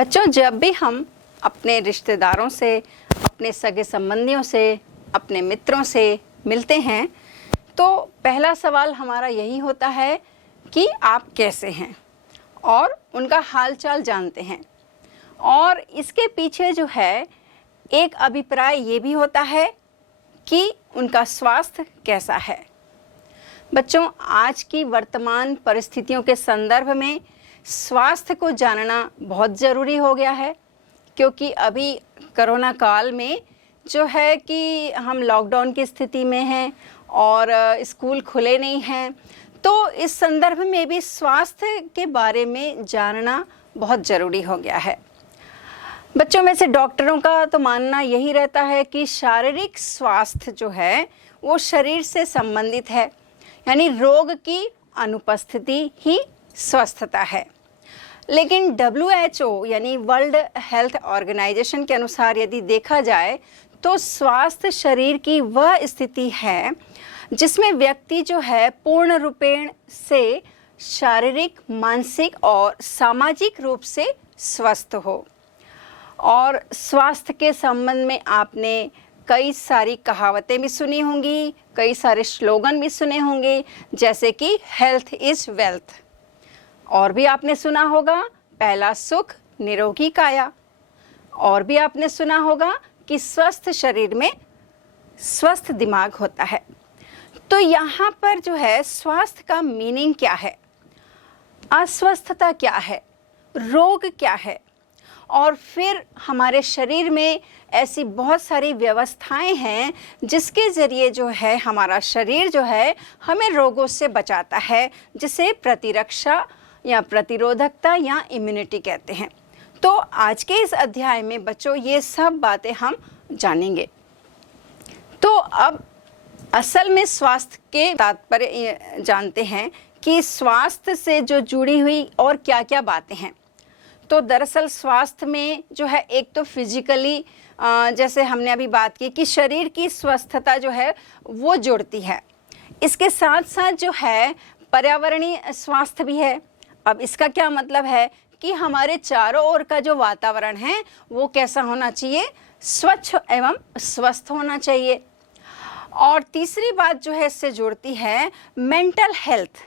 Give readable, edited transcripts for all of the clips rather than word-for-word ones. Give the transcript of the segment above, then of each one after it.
बच्चों, जब भी हम अपने रिश्तेदारों से, अपने सगे संबंधियों से, अपने मित्रों से मिलते हैं तो पहला सवाल हमारा यही होता है कि आप कैसे हैं, और उनका हालचाल जानते हैं। और इसके पीछे जो है एक अभिप्राय ये भी होता है कि उनका स्वास्थ्य कैसा है। बच्चों, आज की वर्तमान परिस्थितियों के संदर्भ में स्वास्थ्य को जानना बहुत ज़रूरी हो गया है, क्योंकि अभी कोरोना काल में जो है कि हम लॉकडाउन की स्थिति में हैं और स्कूल खुले नहीं हैं, तो इस संदर्भ में भी स्वास्थ्य के बारे में जानना बहुत ज़रूरी हो गया है। बच्चों, में से डॉक्टरों का तो मानना यही रहता है कि शारीरिक स्वास्थ्य जो है वो शरीर से संबंधित है, यानी रोग की अनुपस्थिति ही स्वस्थता है। लेकिन WHO यानी वर्ल्ड हेल्थ ऑर्गेनाइजेशन के अनुसार यदि देखा जाए तो स्वास्थ्य शरीर की वह स्थिति है जिसमें व्यक्ति जो है पूर्ण रूपेण से शारीरिक, मानसिक और सामाजिक रूप से स्वस्थ हो। और स्वास्थ्य के संबंध में आपने कई सारी कहावतें भी सुनी होंगी, कई सारे स्लोगन भी सुने होंगे, जैसे कि हेल्थ इज़ वेल्थ। और भी आपने सुना होगा पहला सुख निरोगी काया। और भी आपने सुना होगा कि स्वस्थ शरीर में स्वस्थ दिमाग होता है। तो यहाँ पर जो है स्वास्थ्य का मीनिंग क्या है, अस्वस्थता क्या है, रोग क्या है, और फिर हमारे शरीर में ऐसी बहुत सारी व्यवस्थाएं हैं जिसके ज़रिए जो है हमारा शरीर जो है हमें रोगों से बचाता है, जिसे प्रतिरक्षा या प्रतिरोधकता या इम्यूनिटी कहते हैं। तो आज के इस अध्याय में बच्चों ये सब बातें हम जानेंगे। तो अब असल में स्वास्थ्य के तात्पर्य जानते हैं कि स्वास्थ्य से जो जुड़ी हुई और क्या क्या बातें हैं। तो दरअसल स्वास्थ्य में जो है एक तो फिजिकली, जैसे हमने अभी बात की कि शरीर की स्वस्थता जो है वो जुड़ती है। इसके साथ साथ जो है पर्यावरणीय स्वास्थ्य भी है। अब इसका क्या मतलब है कि हमारे चारों ओर का जो वातावरण है वो कैसा होना चाहिए, स्वच्छ एवं स्वस्थ होना चाहिए। और तीसरी बात जो है इससे जुड़ती है मेंटल हेल्थ।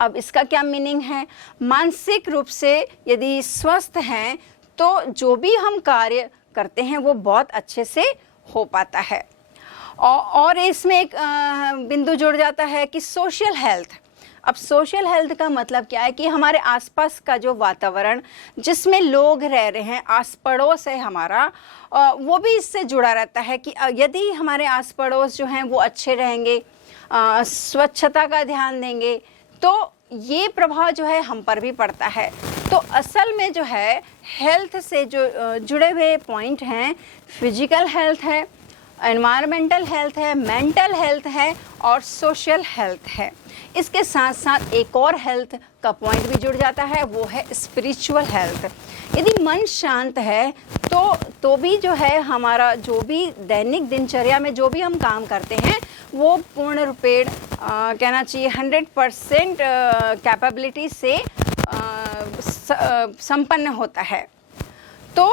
अब इसका क्या मीनिंग है, मानसिक रूप से यदि स्वस्थ हैं तो जो भी हम कार्य करते हैं वो बहुत अच्छे से हो पाता है। और इसमें एक बिंदु जुड़ जाता है कि सोशल हेल्थ। अब सोशल हेल्थ का मतलब क्या है कि हमारे आसपास का जो वातावरण जिसमें लोग रह रहे हैं, आस पड़ोस है हमारा, वो भी इससे जुड़ा रहता है कि यदि हमारे आस पड़ोस जो हैं वो अच्छे रहेंगे, स्वच्छता का ध्यान देंगे, तो ये प्रभाव जो है हम पर भी पड़ता है। तो असल में जो है हेल्थ से जो जुड़े हुए पॉइंट हैं, फिजिकल हेल्थ है, एनवायरमेंटल हेल्थ है, मेंटल हेल्थ है और सोशल हेल्थ है। इसके साथ साथ एक और हेल्थ का पॉइंट भी जुड़ जाता है, वो है स्पिरिचुअल हेल्थ। यदि मन शांत है तो भी जो है हमारा जो भी दैनिक दिनचर्या में जो भी हम काम करते हैं वो पूर्ण रूपेण कहना चाहिए 100% कैपेबिलिटी से संपन्न होता है। तो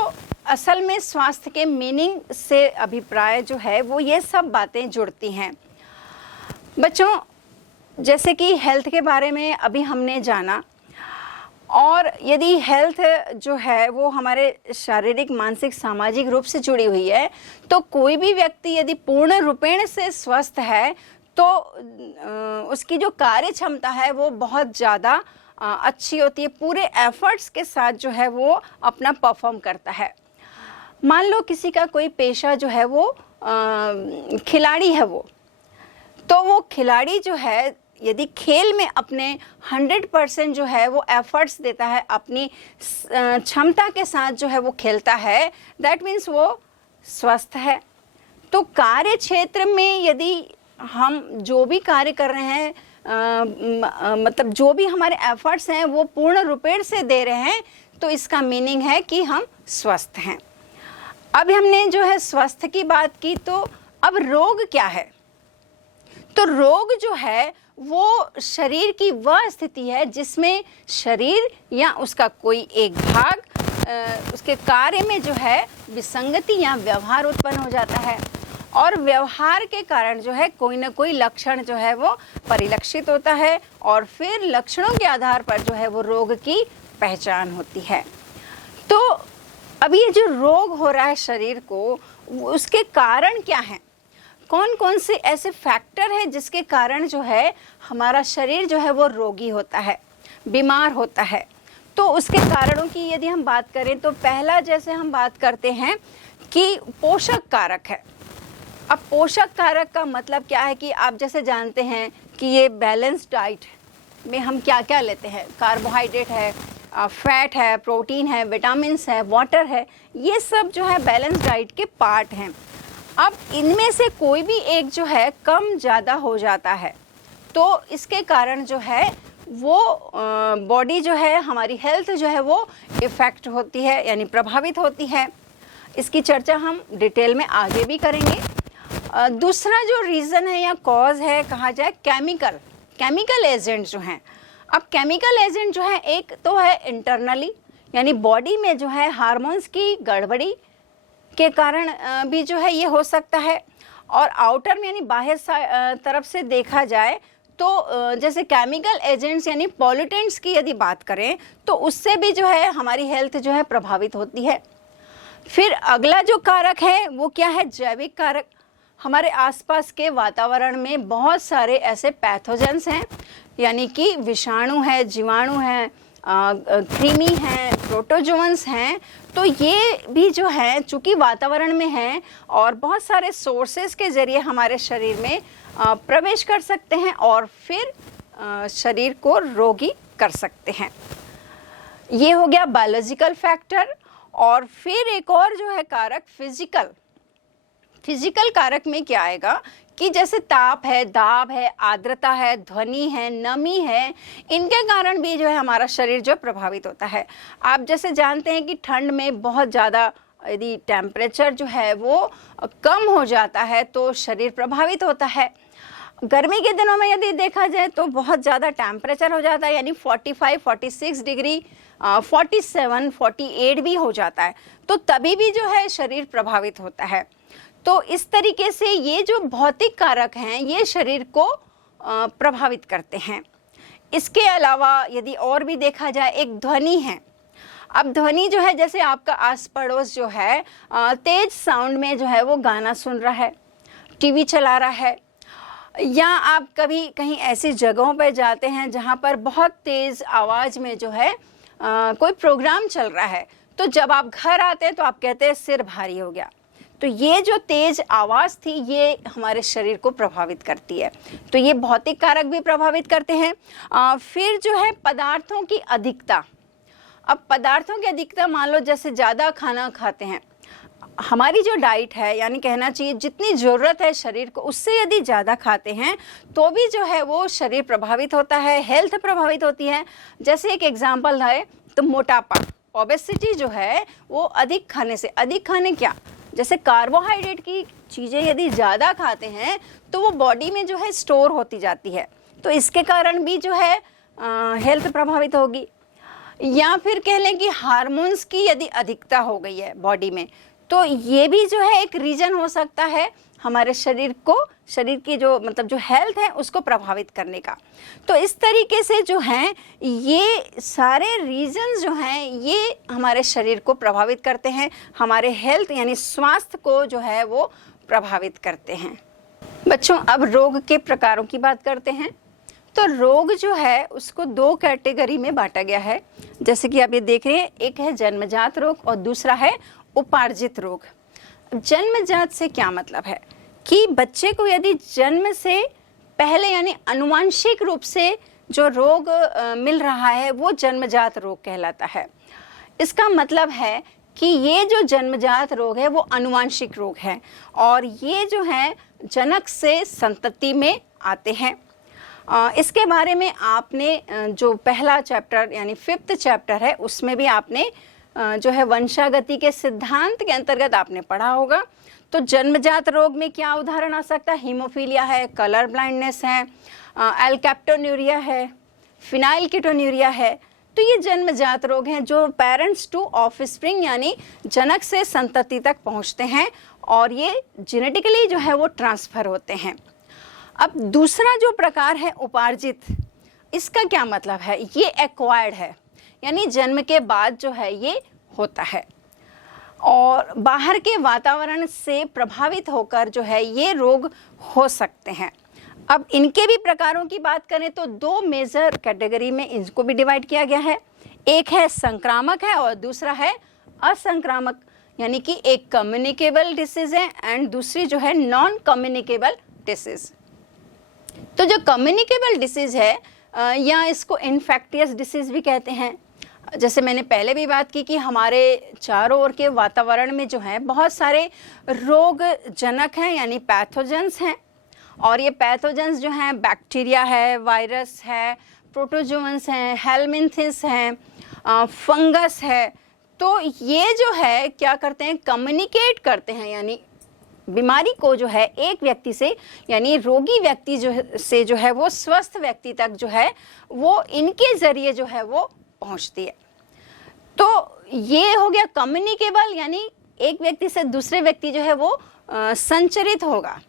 असल में स्वास्थ्य के मीनिंग से अभिप्राय जो है वो ये सब बातें जुड़ती हैं। बच्चों, जैसे कि हेल्थ के बारे में अभी हमने जाना, और यदि हेल्थ जो है वो हमारे शारीरिक, मानसिक, सामाजिक रूप से जुड़ी हुई है, तो कोई भी व्यक्ति यदि पूर्ण रूपेण से स्वस्थ है तो उसकी जो कार्य क्षमता है वो बहुत ज़्यादा अच्छी होती है, पूरे एफर्ट्स के साथ जो है वो अपना परफॉर्म करता है। मान लो किसी का कोई पेशा जो है वो खिलाड़ी है, तो वो खिलाड़ी जो है यदि खेल में अपने 100% जो है वो एफर्ट्स देता है, अपनी क्षमता के साथ जो है वो खेलता है, दैट मीन्स वो स्वस्थ है। तो कार्य क्षेत्र में यदि हम जो भी कार्य कर रहे हैं, मतलब जो भी हमारे एफर्ट्स हैं वो पूर्ण रूपेण से दे रहे हैं, तो इसका मीनिंग है कि हम स्वस्थ हैं। अब हमने जो है स्वास्थ्य की बात की, तो अब रोग क्या है। तो रोग जो है वो शरीर की वह स्थिति है जिसमें शरीर या उसका कोई एक भाग उसके कार्य में जो है विसंगति या व्यवहार उत्पन्न हो जाता है, और व्यवहार के कारण जो है कोई ना कोई लक्षण जो है वो परिलक्षित होता है, और फिर लक्षणों के आधार पर जो है वो रोग की पहचान होती है। तो अब ये जो रोग हो रहा है शरीर को, उसके कारण क्या हैं? कौन कौन से ऐसे फैक्टर है जिसके कारण जो है हमारा शरीर जो है वो रोगी होता है, बीमार होता है? तो उसके कारणों की यदि हम बात करें तो पहला, जैसे हम बात करते हैं कि पोषक कारक है। अब पोषक कारक का मतलब क्या है कि आप जैसे जानते हैं कि ये बैलेंस डाइट में हम क्या क्या लेते हैं, कार्बोहाइड्रेट है, फैट है, प्रोटीन है, विटामिन्स है, वाटर है, ये सब जो है बैलेंस डाइट के पार्ट हैं। अब इनमें से कोई भी एक जो है कम ज़्यादा हो जाता है तो इसके कारण जो है वो बॉडी जो है, हमारी हेल्थ जो है वो इफ़ेक्ट होती है, यानी प्रभावित होती है। इसकी चर्चा हम डिटेल में आगे भी करेंगे। दूसरा जो रीज़न है या कॉज है, कहा जाए केमिकल एजेंट जो हैं। अब केमिकल एजेंट जो है, एक तो है इंटरनली, यानी बॉडी में जो है हार्मोन्स की गड़बड़ी के कारण भी जो है ये हो सकता है, और आउटर में यानी बाहर तरफ से देखा जाए तो जैसे केमिकल एजेंट्स यानी पॉल्यूटेंट्स की यदि बात करें तो उससे भी जो है हमारी हेल्थ जो है प्रभावित होती है। फिर अगला जो कारक है वो क्या है? जैविक कारक। हमारे आसपास के वातावरण में बहुत सारे ऐसे पैथोजेंस हैं, यानी कि विषाणु है, जीवाणु है, कृमि हैं, प्रोटोजोअन्स हैं। तो ये भी जो है चूँकि वातावरण में हैं और बहुत सारे सोर्सेस के ज़रिए हमारे शरीर में प्रवेश कर सकते हैं और फिर शरीर को रोगी कर सकते हैं। ये हो गया बायोलॉजिकल फैक्टर। और फिर एक और जो है कारक फिजिकल कारक में क्या आएगा कि जैसे ताप है, दाब है, आर्द्रता है, ध्वनि है, नमी है, इनके कारण भी जो है हमारा शरीर जो प्रभावित होता है। आप जैसे जानते हैं कि ठंड में बहुत ज़्यादा यदि टेम्परेचर जो है वो कम हो जाता है तो शरीर प्रभावित होता है। गर्मी के दिनों में यदि देखा जाए तो बहुत ज़्यादा टेम्परेचर हो जाता है, यानी 45, 46 डिग्री, 47, 48 भी हो जाता है, तो तभी भी जो है शरीर प्रभावित होता है। तो इस तरीके से ये जो भौतिक कारक हैं ये शरीर को प्रभावित करते हैं। इसके अलावा यदि और भी देखा जाए, एक ध्वनि है। अब ध्वनि जो है, जैसे आपका आस पड़ोस जो है तेज साउंड में जो है वो गाना सुन रहा है, टीवी चला रहा है, या आप कभी कहीं ऐसी जगहों पर जाते हैं जहाँ पर बहुत तेज़ आवाज़ में जो है कोई प्रोग्राम चल रहा है, तो जब आप घर आते हैं तो आप कहते हैं सिर भारी हो गया। तो ये जो तेज़ आवाज़ थी ये हमारे शरीर को प्रभावित करती है। तो ये भौतिक कारक भी प्रभावित करते हैं। फिर जो है पदार्थों की अधिकता। अब पदार्थों की अधिकता, मान लो जैसे ज़्यादा खाना खाते हैं, हमारी जो डाइट है, यानी कहना चाहिए जितनी ज़रूरत है शरीर को उससे यदि ज़्यादा खाते हैं तो भी जो है वो शरीर प्रभावित होता है, हेल्थ प्रभावित होती है। जैसे एक एग्जांपल है तो मोटापा, ओबेसिटी जो है वो अधिक खाने क्या, जैसे कार्बोहाइड्रेट की चीज़ें यदि ज़्यादा खाते हैं तो वो बॉडी में जो है स्टोर होती जाती है, तो इसके कारण भी जो है हेल्थ प्रभावित होगी। या फिर कह लें कि हार्मोन्स की यदि अधिकता हो गई है बॉडी में, तो ये भी जो है एक रीज़न हो सकता है हमारे शरीर की जो मतलब जो हेल्थ है उसको प्रभावित करने का। तो इस तरीके से जो हैं ये सारे रीज़न्स जो हैं ये हमारे शरीर को प्रभावित करते हैं, हमारे हेल्थ यानी स्वास्थ्य को जो है वो प्रभावित करते हैं। बच्चों, अब रोग के प्रकारों की बात करते हैं। तो रोग जो है उसको दो कैटेगरी में बांटा गया है, जैसे कि आप ये देख रहे हैं, एक है जन्मजात रोग और दूसरा है उपार्जित रोग। जन्मजात से क्या मतलब है कि बच्चे को यदि जन्म से पहले यानी आनुवंशिक रूप से जो रोग मिल रहा है वो जन्मजात रोग कहलाता है। इसका मतलब है कि ये जो जन्मजात रोग है वो आनुवंशिक रोग है और ये जो है जनक से संतति में आते हैं। इसके बारे में आपने जो पहला चैप्टर यानी 5th चैप्टर है उसमें भी आपने जो है वंशागति के सिद्धांत के अंतर्गत आपने पढ़ा होगा। तो जन्मजात रोग में क्या उदाहरण आ सकता है? हीमोफीलिया है, कलर ब्लाइंडनेस है, एल्कैप्टोन्यूरिया है, फिनाइल कीटोन्यूरिया है। तो ये जन्मजात रोग हैं जो पेरेंट्स टू ऑफस्प्रिंग यानी जनक से संतति तक पहुंचते हैं और ये जेनेटिकली जो है वो ट्रांसफर होते हैं। अब दूसरा जो प्रकार है उपार्जित, इसका क्या मतलब है? ये एक्वायर्ड है, यानी जन्म के बाद जो है ये होता है और बाहर के वातावरण से प्रभावित होकर जो है ये रोग हो सकते हैं। अब इनके भी प्रकारों की बात करें तो दो मेजर कैटेगरी में इनको भी डिवाइड किया गया है। एक है संक्रामक है और दूसरा है असंक्रामक, यानी कि एक कम्युनिकेबल डिसीज है एंड दूसरी जो है नॉन कम्युनिकेबल डिसीज। तो जो कम्युनिकेबल डिसीज है या इसको इन्फेक्टियस डिसीज भी कहते हैं। जैसे मैंने पहले भी बात की कि हमारे चारों ओर के वातावरण में जो है बहुत सारे रोग जनक हैं यानी पैथोजेंस हैं और ये पैथोजेंस जो हैं बैक्टीरिया है, वायरस है, प्रोटोजोअन्स हैं, हेलमिंथिस हैं, फंगस है। तो ये जो है क्या करते हैं, कम्युनिकेट करते हैं, यानी बीमारी को जो है एक व्यक्ति से यानी रोगी व्यक्ति जो है वो स्वस्थ व्यक्ति तक जो है वो इनके जरिए जो है वो पहुंचती है। तो ये हो गया कम्युनिकेबल, यानी एक व्यक्ति से दूसरे व्यक्ति जो है वो संचरित होगा,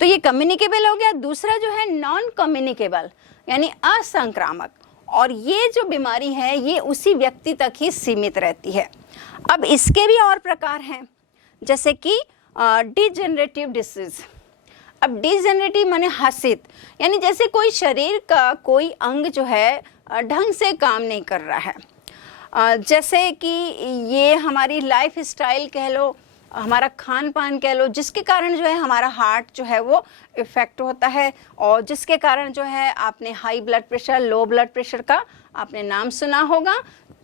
तो ये कम्युनिकेबल हो गया। दूसरा जो है नॉन कम्युनिकेबल यानी असंक्रामक, और ये जो बीमारी है ये उसी व्यक्ति तक ही सीमित रहती है। अब इसके भी और प्रकार हैं, जैसे कि डिजेनरेटिव डिसीज। अब डिजेनरेटिव माने हसित, यानी जैसे कोई शरीर का कोई अंग जो है ढंग से काम नहीं कर रहा है, जैसे कि ये हमारी लाइफ स्टाइल कह लो, हमारा खान पान कह लो, जिसके कारण जो है हमारा हार्ट जो है वो इफ़ेक्ट होता है और जिसके कारण जो है आपने high blood pressure, low blood pressure का आपने नाम सुना होगा।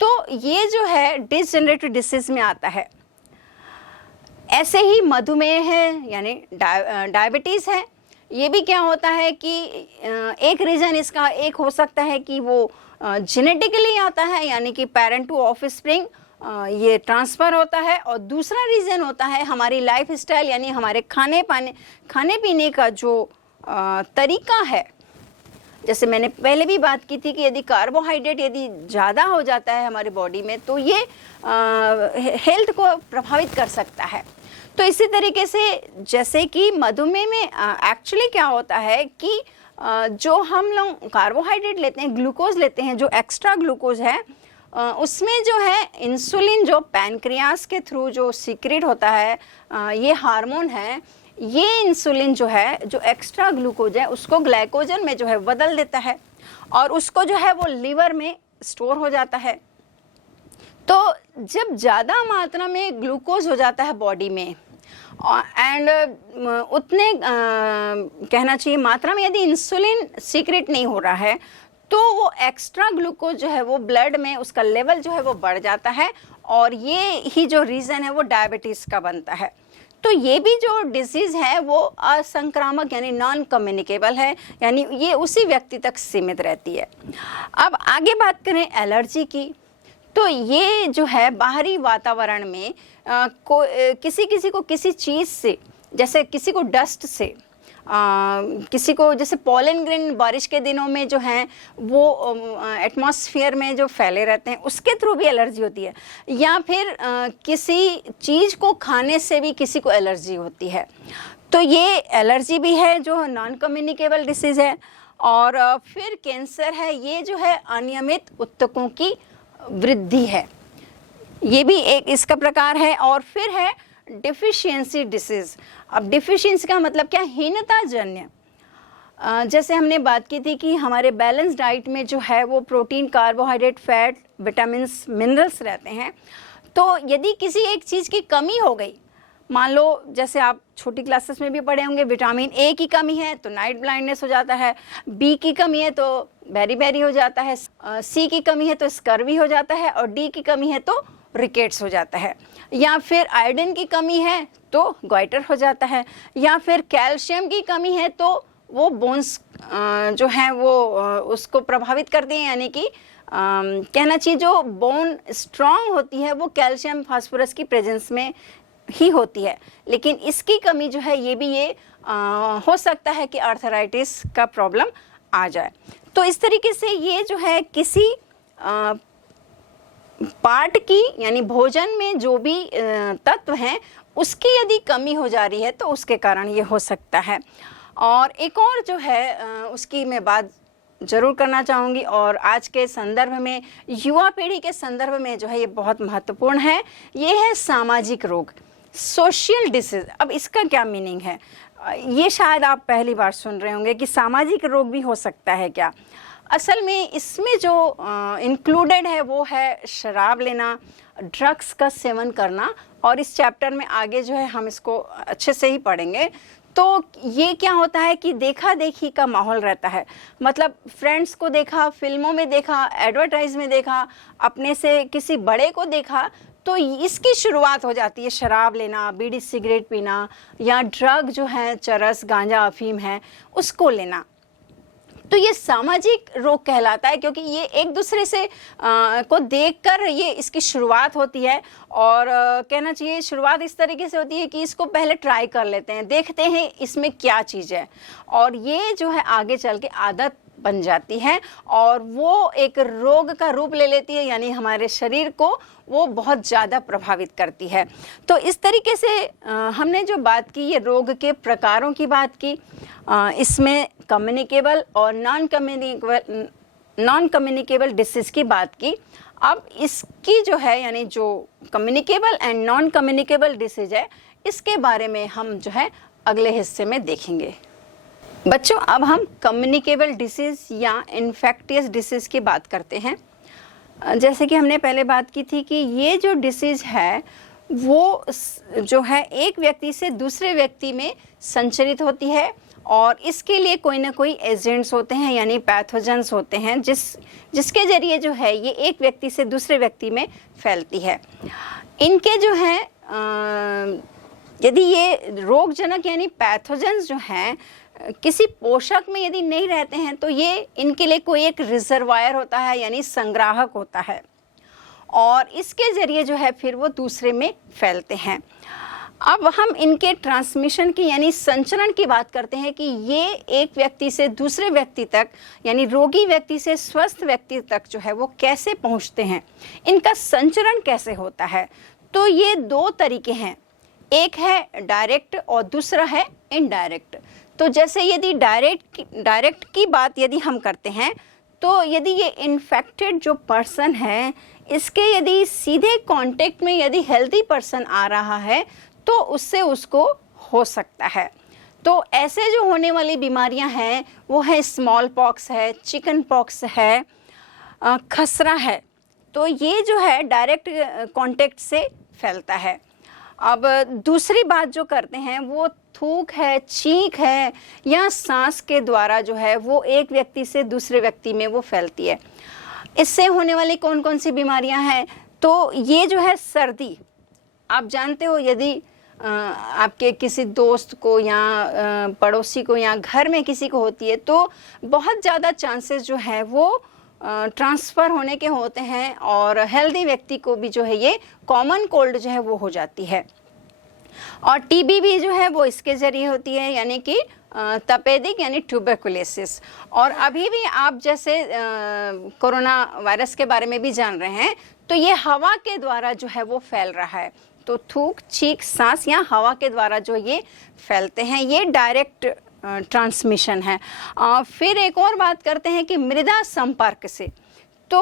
तो ये जो है डिजेनरेटिव डिसीज में आता है। ऐसे ही मधुमेह है यानी डायबिटीज़ है। ये भी क्या होता है कि एक रीज़न इसका एक हो सकता है कि वो जेनेटिकली आता है, यानी कि पेरेंट टू ऑफस्प्रिंग ये ट्रांसफ़र होता है, और दूसरा रीज़न होता है हमारी लाइफ स्टाइल यानी हमारे खाने पीने का जो तरीका है। जैसे मैंने पहले भी बात की थी कि यदि कार्बोहाइड्रेट यदि ज़्यादा हो जाता है हमारी बॉडी में तो ये हेल्थ को प्रभावित कर सकता है। तो इसी तरीके से जैसे कि मधुमेह में एक्चुअली क्या होता है कि जो हम लोग कार्बोहाइड्रेट लेते हैं, ग्लूकोज लेते हैं, जो एक्स्ट्रा ग्लूकोज है उसमें जो है इंसुलिन जो पैनक्रियास के थ्रू जो सीक्रेट होता है, ये हार्मोन है, ये इंसुलिन जो है जो एक्स्ट्रा ग्लूकोज है उसको ग्लाइकोजन में जो है बदल देता है और उसको जो है वो लीवर में स्टोर हो जाता है। तो जब ज़्यादा मात्रा में ग्लूकोज हो जाता है बॉडी में एंड उतने कहना चाहिए मात्रा में यदि इंसुलिन सीक्रेट नहीं हो रहा है तो वो एक्स्ट्रा ग्लूकोज जो है वो ब्लड में उसका लेवल जो है वो बढ़ जाता है और ये ही जो रीज़न है वो डायबिटीज़ का बनता है। तो ये भी जो डिजीज़ है वो असंक्रामक यानी नॉन कम्युनिकेबल है, यानी ये उसी व्यक्ति तक सीमित रहती है। अब आगे बात करें एलर्जी की, तो ये जो है बाहरी वातावरण में किसी को किसी चीज़ से, जैसे किसी को डस्ट से, किसी को जैसे पॉलन ग्रेन बारिश के दिनों में जो हैं वो एटमॉस्फेयर में जो फैले रहते हैं उसके थ्रू भी एलर्जी होती है, या फिर किसी चीज़ को खाने से भी किसी को एलर्जी होती है। तो ये एलर्जी भी है जो नॉन कम्युनिकेबल डिसीज़ है। और फिर कैंसर है, ये जो है अनियमित ऊतकों की वृद्धि है, ये भी एक इसका प्रकार है। और फिर है डिफिशियंसी डिसीज़। अब डिफिशियंसी का मतलब क्या, हीनता जन्य। जैसे हमने बात की थी कि हमारे बैलेंस डाइट में जो है वो protein, carbohydrate, fat, vitamins, minerals रहते हैं। तो यदि किसी एक चीज़ की कमी हो गई, मान लो जैसे आप छोटी क्लासेस में भी पढ़े होंगे, विटामिन ए की कमी है तो नाइट ब्लाइंडनेस हो जाता है, बी की कमी है तो बेरी हो जाता है, सी की कमी है तो स्कर्वी हो जाता है, और डी की कमी है तो रिकेट्स हो जाता है, या फिर आयोडीन की कमी है तो गॉइटर हो जाता है, या फिर कैल्शियम की कमी है तो वो बोन्स जो हैं वो उसको प्रभावित करती हैं, यानी कि कहना चाहिए जो बोन स्ट्रांग होती है वो कैल्शियम फास्फोरस की प्रेजेंस में ही होती है। लेकिन इसकी कमी जो है ये हो सकता है कि आर्थराइटिस का प्रॉब्लम आ जाए। तो इस तरीके से ये जो है किसी पार्ट की यानी भोजन में जो भी तत्व हैं उसकी यदि कमी हो जा रही है तो उसके कारण ये हो सकता है। और एक और जो है उसकी मैं बात ज़रूर करना चाहूँगी, और आज के संदर्भ में, युवा पीढ़ी के संदर्भ में जो है ये बहुत महत्वपूर्ण है, ये है सामाजिक रोग, सोशल डिसीज। अब इसका क्या मीनिंग है, ये शायद आप पहली बार सुन रहे होंगे कि सामाजिक रोग भी हो सकता है क्या। असल में इसमें जो इंक्लूडेड है वो है शराब लेना, ड्रग्स का सेवन करना, और इस चैप्टर में आगे जो है हम इसको अच्छे से ही पढ़ेंगे। तो ये क्या होता है कि देखा देखी का माहौल रहता है, मतलब फ्रेंड्स को देखा, फिल्मों में देखा, एडवर्टाइज में देखा, अपने से किसी बड़े को देखा, तो इसकी शुरुआत हो जाती है शराब लेना, बीड़ी सिगरेट पीना, या ड्रग जो है चरस गांजा अफीम है उसको लेना। तो ये सामाजिक रोग कहलाता है, क्योंकि ये एक दूसरे से को देखकर ये इसकी शुरुआत होती है। और कहना चाहिए शुरुआत इस तरीके से होती है कि इसको पहले ट्राई कर लेते हैं, देखते हैं इसमें क्या चीज़ है, और ये जो है आगे चल के आदत बन जाती है और वो एक रोग का रूप ले लेती है, यानी हमारे शरीर को वो बहुत ज़्यादा प्रभावित करती है। तो इस तरीके से हमने जो बात की, ये रोग के प्रकारों की बात की, इसमें कम्युनिकेबल और नॉन कम्युनिकेबल डिसीज़ की बात की। अब इसकी जो है यानी जो communicable and non communicable disease है, इसके बारे में हम जो है अगले हिस्से में देखेंगे। बच्चों, अब हम कम्युनिकेबल डिसीज़ या इन्फेक्टियस डिसीज़ की बात करते हैं। जैसे कि हमने पहले बात की थी कि ये जो डिसीज़ है वो जो है एक व्यक्ति से दूसरे व्यक्ति में संचरित होती है, और इसके लिए कोई ना कोई एजेंट्स होते हैं यानी पैथोजेंस होते हैं जिसके ज़रिए जो है ये एक व्यक्ति से दूसरे व्यक्ति में फैलती है। इनके जो है यदि ये रोगजनक यानी पैथोजेंस जो हैं किसी पोषक में यदि नहीं रहते हैं तो ये इनके लिए कोई एक रिजर्वायर होता है यानी संग्राहक होता है, और इसके ज़रिए जो है फिर वो दूसरे में फैलते हैं। अब हम इनके ट्रांसमिशन की यानी संचरण की बात करते हैं कि ये एक व्यक्ति से दूसरे व्यक्ति तक यानी रोगी व्यक्ति से स्वस्थ व्यक्ति तक जो है वो कैसे पहुंचते हैं, इनका संचरण कैसे होता है। तो ये दो तरीके हैं, एक है डायरेक्ट और दूसरा है इनडायरेक्ट। तो जैसे यदि डायरेक्ट की बात यदि हम करते हैं तो यदि ये इन्फेक्टेड जो पर्सन है इसके यदि सीधे कांटेक्ट में यदि हेल्दी पर्सन आ रहा है तो उससे उसको हो सकता है। तो ऐसे जो होने वाली बीमारियां हैं वो है स्मॉल पॉक्स है, चिकन पॉक्स है, खसरा है। तो ये जो है डायरेक्ट कांटेक्ट से फैलता है। अब दूसरी बात जो करते हैं वो थूक है, छींक है, या सांस के द्वारा जो है वो एक व्यक्ति से दूसरे व्यक्ति में वो फैलती है। इससे होने वाली कौन कौन सी बीमारियां हैं, तो ये जो है सर्दी, आप जानते हो यदि आपके किसी दोस्त को या पड़ोसी को या घर में किसी को होती है तो बहुत ज़्यादा चांसेस जो है वो ट्रांसफ़र होने के होते हैं, और हेल्दी व्यक्ति को भी जो है ये कॉमन कोल्ड जो है वो हो जाती है। और टीबी भी जो है वो इसके ज़रिए होती है यानी कि तपेदिक यानी ट्यूबरकुलोसिस। और अभी भी आप जैसे कोरोना वायरस के बारे में भी जान रहे हैं तो ये हवा के द्वारा जो है वो फैल रहा है। तो थूक, छींक, सांस या हवा के द्वारा जो ये फैलते हैं, ये डायरेक्ट ट्रांसमिशन है। फिर एक और बात करते हैं कि मृदा संपर्क से। तो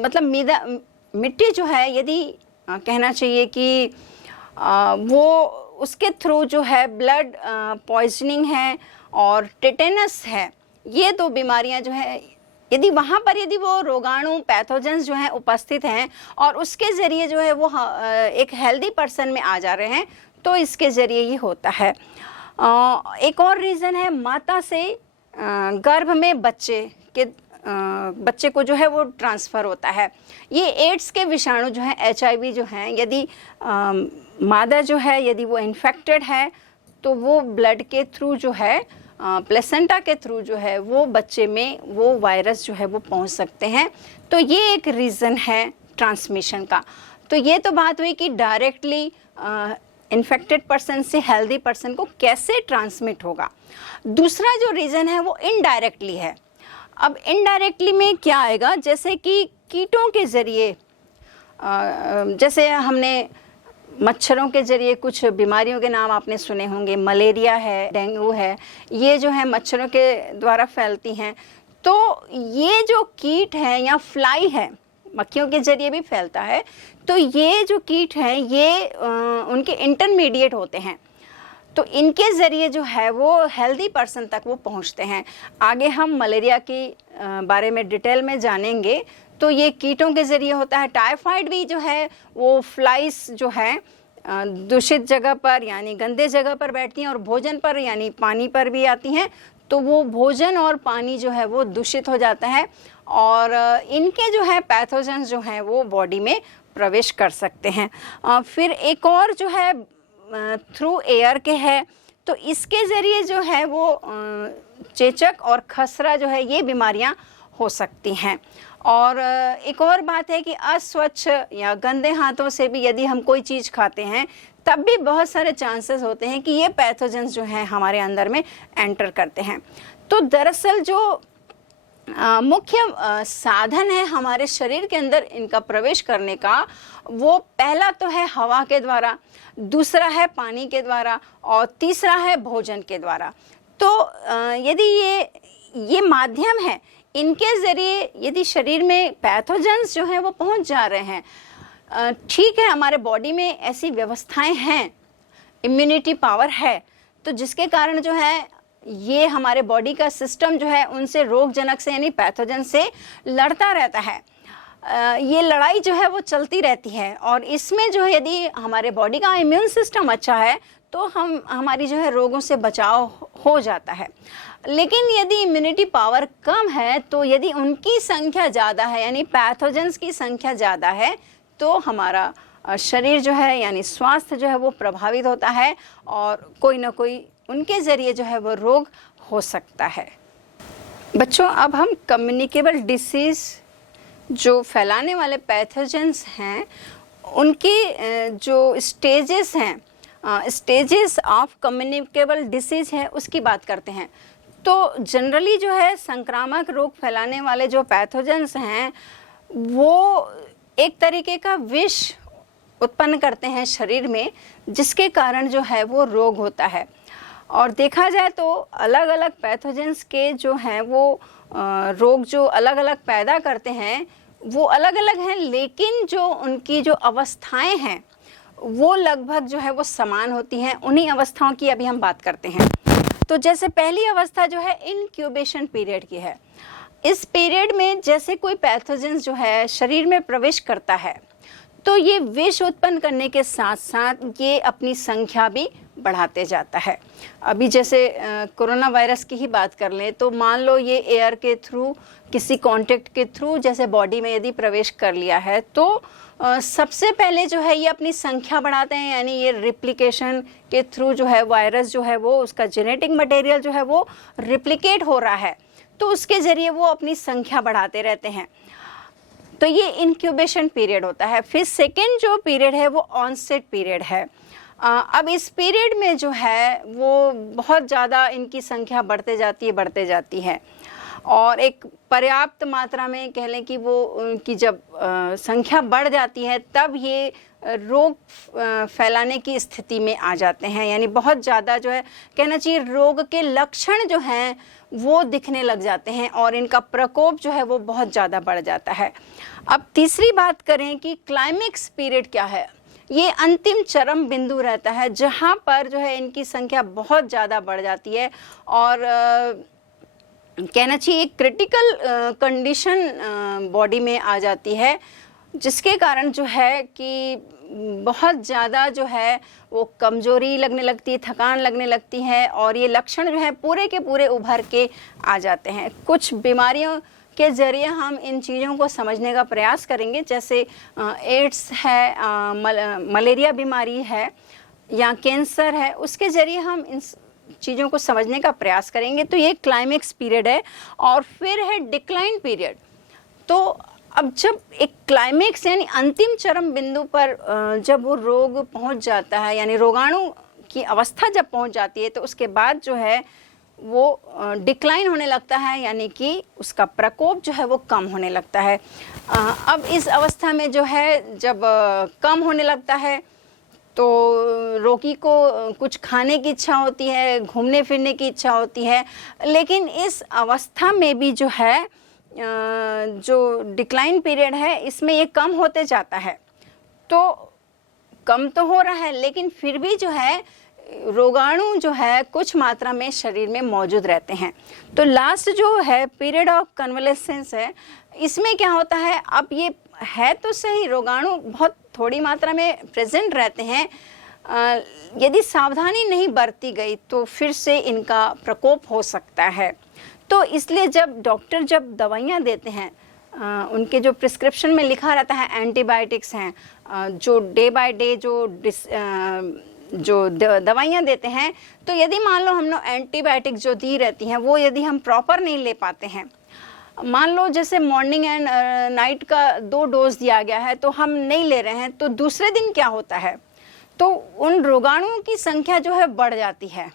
मतलब मिट्टी जो है यदि कहना चाहिए कि वो उसके थ्रू जो है ब्लड पॉइजनिंग है और टेटेनस है, ये दो बीमारियां जो है यदि वहाँ पर यदि वो रोगाणु पैथोजेंस जो हैं उपस्थित हैं और उसके ज़रिए जो है वो एक हेल्दी पर्सन में आ जा रहे हैं तो इसके ज़रिए ये होता है। एक और रीज़न है माता से गर्भ में बच्चे को जो है वो ट्रांसफ़र होता है। ये एड्स के विषाणु जो है HIV जो हैं, यदि मादा जो है यदि वो इन्फेक्टेड है तो वो ब्लड के थ्रू जो है प्लेसेंटा के थ्रू जो है वो बच्चे में वो वायरस जो है वो पहुंच सकते हैं। तो ये एक रीज़न है ट्रांसमिशन का। तो ये तो बात हुई कि डायरेक्टली इन्फेक्टेड पर्सन से हेल्दी पर्सन को कैसे ट्रांसमिट होगा। दूसरा जो रीज़न है वो इनडायरेक्टली है। अब इनडायरेक्टली में क्या आएगा, जैसे कि कीटों के ज़रिए, जैसे हमने मच्छरों के ज़रिए कुछ बीमारियों के नाम आपने सुने होंगे, मलेरिया है, डेंगू है, ये जो है मच्छरों के द्वारा फैलती हैं। तो ये जो कीट है या फ्लाई है, मक्खियों के ज़रिए भी फैलता है। तो ये जो कीट हैं ये उनके इंटरमीडिएट होते हैं, तो इनके ज़रिए जो है वो हेल्दी पर्सन तक वो पहुंचते हैं। आगे हम मलेरिया की बारे में डिटेल में जानेंगे। तो ये कीटों के ज़रिए होता है। टाइफाइड भी जो है वो फ्लाइस जो है दूषित जगह पर यानी गंदे जगह पर बैठती हैं और भोजन पर यानी पानी पर भी आती हैं। तो वो भोजन और पानी जो है वो दूषित हो जाता है और इनके जो है पैथोजेंस जो हैं वो बॉडी में प्रवेश कर सकते हैं। फिर एक और जो है थ्रू एयर के है, तो इसके ज़रिए जो है वो चेचक और खसरा जो है ये बीमारियां हो सकती हैं। और एक और बात है कि अस्वच्छ या गंदे हाथों से भी यदि हम कोई चीज़ खाते हैं तब भी बहुत सारे चांसेस होते हैं कि ये पैथोजेंस जो हैं हमारे अंदर में एंटर करते हैं। तो दरअसल जो मुख्य साधन है हमारे शरीर के अंदर इनका प्रवेश करने का, वो पहला तो है हवा के द्वारा, दूसरा है पानी के द्वारा और तीसरा है भोजन के द्वारा। तो यदि ये माध्यम है, इनके ज़रिए यदि शरीर में पैथोजेंस जो हैं वो पहुंच जा रहे हैं, ठीक है, हमारे बॉडी में ऐसी व्यवस्थाएं हैं, इम्यूनिटी पावर है, तो जिसके कारण जो है ये हमारे बॉडी का सिस्टम जो है उनसे रोगजनक से यानी पैथोजन से लड़ता रहता है। ये लड़ाई जो है वो चलती रहती है और इसमें जो है यदि हमारे बॉडी का इम्यून सिस्टम अच्छा है तो हमारी जो है रोगों से बचाव हो जाता है। लेकिन यदि इम्यूनिटी पावर कम है, तो यदि उनकी संख्या ज़्यादा है यानी पैथोजेंस की संख्या ज़्यादा है, तो हमारा शरीर जो है यानी स्वास्थ्य जो है वो प्रभावित होता है और कोई ना कोई उनके ज़रिए जो है वो रोग हो सकता है। बच्चों, अब हम कम्युनिकेबल डिसीज़ जो फैलाने वाले पैथोजेंस हैं उनके जो स्टेजेस हैं, स्टेजेस ऑफ कम्युनिकेबल डिसीज़ है उसकी बात करते हैं। तो जनरली जो है संक्रामक रोग फैलाने वाले जो पैथोजेंस हैं वो एक तरीके का विष उत्पन्न करते हैं शरीर में, जिसके कारण जो है वो रोग होता है। और देखा जाए तो अलग अलग पैथोजेंस के जो हैं वो रोग जो अलग अलग पैदा करते हैं वो अलग अलग हैं, लेकिन जो उनकी जो अवस्थाएं हैं वो लगभग जो है वो समान होती हैं। उन्हीं अवस्थाओं की अभी हम बात करते हैं। तो जैसे पहली अवस्था जो है इनक्यूबेशन पीरियड की है। इस पीरियड में जैसे कोई पैथोजेंस जो है शरीर में प्रवेश करता है तो ये विष उत्पन्न करने के साथ साथ ये अपनी संख्या भी बढ़ाते जाता है। अभी जैसे कोरोना वायरस की ही बात कर लें तो मान लो ये एयर के थ्रू, किसी कांटेक्ट के थ्रू जैसे बॉडी में यदि प्रवेश कर लिया है तो सबसे पहले जो है ये अपनी संख्या बढ़ाते हैं, यानी ये रिप्लिकेशन के थ्रू जो है वायरस जो है वो उसका जेनेटिक मटेरियल जो है वो रिप्लिकेट हो रहा है, तो उसके ज़रिए वो अपनी संख्या बढ़ाते रहते हैं। तो ये इनक्यूबेशन पीरियड होता है। फिर सेकेंड जो पीरियड है वो ऑनसेट पीरियड है। अब इस पीरियड में जो है वो बहुत ज़्यादा इनकी संख्या बढ़ते जाती है और एक पर्याप्त मात्रा में कह लें कि वो उनकी जब संख्या बढ़ जाती है तब ये रोग फैलाने की स्थिति में आ जाते हैं, यानी बहुत ज़्यादा जो है कहना चाहिए रोग के लक्षण जो हैं वो दिखने लग जाते हैं और इनका प्रकोप जो है वो बहुत ज़्यादा बढ़ जाता है। अब तीसरी बात करें कि क्लाइमेक्स पीरियड क्या है, ये अंतिम चरम बिंदु रहता है जहाँ पर जो है इनकी संख्या बहुत ज़्यादा बढ़ जाती है और कहना चाहिए एक क्रिटिकल कंडीशन बॉडी में आ जाती है, जिसके कारण जो है कि बहुत ज़्यादा जो है वो कमज़ोरी लगने लगती है, थकान लगने लगती है और ये लक्षण जो है पूरे के पूरे उभर के आ जाते हैं। कुछ बीमारियों के ज़रिए हम इन चीज़ों को समझने का प्रयास करेंगे, जैसे एड्स है, मलेरिया बीमारी है या कैंसर है, उसके ज़रिए हम इन चीज़ों को समझने का प्रयास करेंगे। तो ये क्लाइमेक्स पीरियड है और फिर है डिक्लाइन पीरियड। तो अब जब एक क्लाइमेक्स यानी अंतिम चरम बिंदु पर जब वो रोग पहुंच जाता है, यानी रोगाणु की अवस्था जब पहुंच जाती है, तो उसके बाद जो है वो डिक्लाइन होने लगता है, यानी कि उसका प्रकोप जो है वो कम होने लगता है। अब इस अवस्था में जो है जब कम होने लगता है तो रोगी को कुछ खाने की इच्छा होती है, घूमने फिरने की इच्छा होती है, लेकिन इस अवस्था में भी जो है जो डिक्लाइन पीरियड है इसमें ये कम होते जाता है। तो कम तो हो रहा है, लेकिन फिर भी जो है रोगाणु जो है कुछ मात्रा में शरीर में मौजूद रहते हैं। तो लास्ट जो है पीरियड ऑफ कन्वलेसेंस है, इसमें क्या होता है, अब ये है तो सही, रोगाणु बहुत थोड़ी मात्रा में प्रेजेंट रहते हैं, यदि सावधानी नहीं बरती गई तो फिर से इनका प्रकोप हो सकता है। तो इसलिए जब डॉक्टर जब दवाइयाँ देते हैं, उनके जो प्रिस्क्रिप्शन में लिखा रहता है एंटीबायोटिक्स हैं, जो डे बाय डे जो दवाइयाँ देते हैं, तो यदि मान लो हम लोग एंटीबायोटिक जो दी रहती हैं वो यदि हम प्रॉपर नहीं ले पाते हैं, मान लो जैसे मॉर्निंग एंड नाइट का 2 डोज दिया गया है तो हम नहीं ले रहे हैं, तो दूसरे दिन क्या होता है, तो उन रोगाणुओं की संख्या जो है बढ़ जाती है।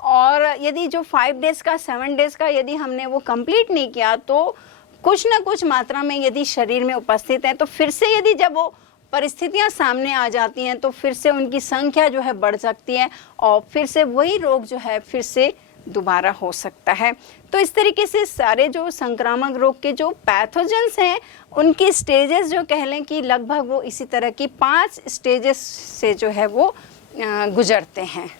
और यदि जो 5 डेज़ का 7 डेज़ का यदि हमने वो कंप्लीट नहीं किया तो कुछ ना कुछ मात्रा में यदि शरीर में उपस्थित है, तो फिर से यदि जब वो परिस्थितियां सामने आ जाती हैं तो फिर से उनकी संख्या जो है बढ़ सकती है और फिर से वही रोग जो है फिर से दोबारा हो सकता है। तो इस तरीके से सारे जो संक्रामक रोग के जो पैथोजेंस हैं उनकी स्टेजेस जो कह लें कि लगभग वो इसी तरह की 5 स्टेजेस से जो है वो गुजरते हैं।